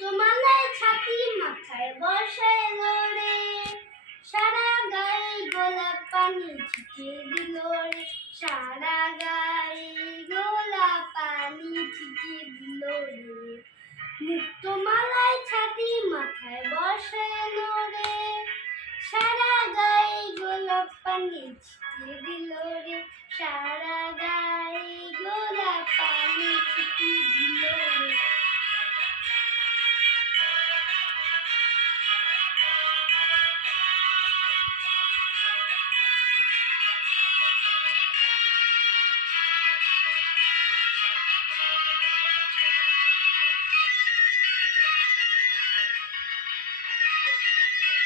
তোমালায় ছাতি মাথায় বসাইল রে, সারা গায়ে গোলাপ পানি ছিটিয়ে দিল রে, সারা গায়ে গোলাপ পানি ছিটিয়ে দিল রে। মুক্তমালায় ছাতি মাথায় বসাইল রে, সারা গায়ে গোলাপ পানি ছিটিয়ে দিল রে, সারা গায়ে গোলাপ পানি ছিটিয়ে দিল রে।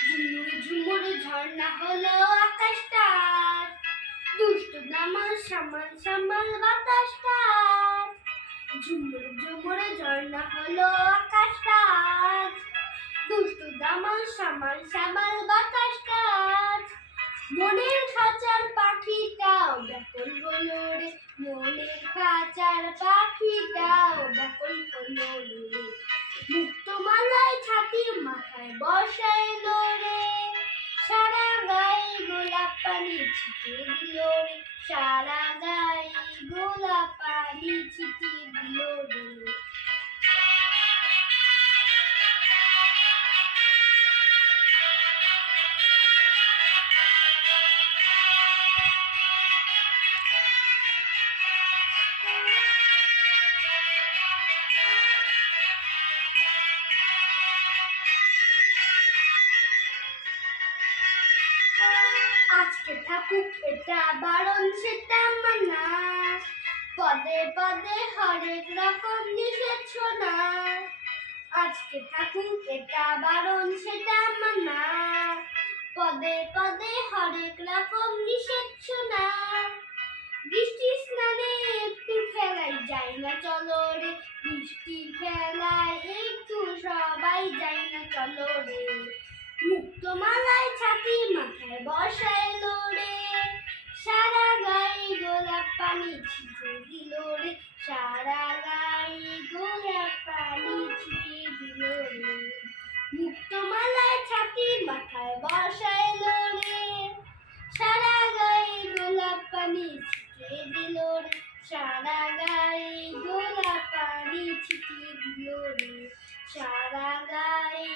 ঝুমুর ঝুমুর ঝর্ণা হলো আকাশটা, দুষ্টু দামাল সামাল সামাল বাতাসটা। ঝুমুর ঝুমুর ঝর্ণা হলো আকাশটা, দুষ্টু দামাল সামাল সামাল বাতাসটা। মনের খাঁচার পাখিটাও ব্যাকুল হলো রে, মনের খাঁচার পাখিটাও ব্যাকুল হলো রে। মুক্তমালায় ছাতি মাথায় বসাইল রে, সারা গায়ে গোলাপ পানি ছিটিয়ে দিল রে, সারা গায়ে গোলাপ পানি ছিটিয়ে দিল রে। আজকে থাকুক এটা বারণ সেটা মানা, পদে পদে হরেক রকম নিষেধ শোনা। আজকে থাকুক এটা বারণ সেটা মানা, পদে পদে হরেক রকম নিষেধ শোনা। বৃষ্টি স্নানে একটু খেলায় যাই না চলো রে, বৃষ্টি খেলায় একটু সবাই যাই না চলো রে। মুক্তমালায় ছাতি মাথায় বসাইল রে, সারা গায়ে গোলাপ পানি ছিটিয়ে দিল রে, সারা গায়ে গোলাপ পানি ছিটিয়ে দিল রে। মুক্তমালায় ছাতি মাথায় বসাইল রে, সারা গায়ে গোলাপ পানি ছিটিয়ে দিল রে, সারা গায়ে গোলাপ পানি ছিটিয়ে দিল রে, সারা গায়ে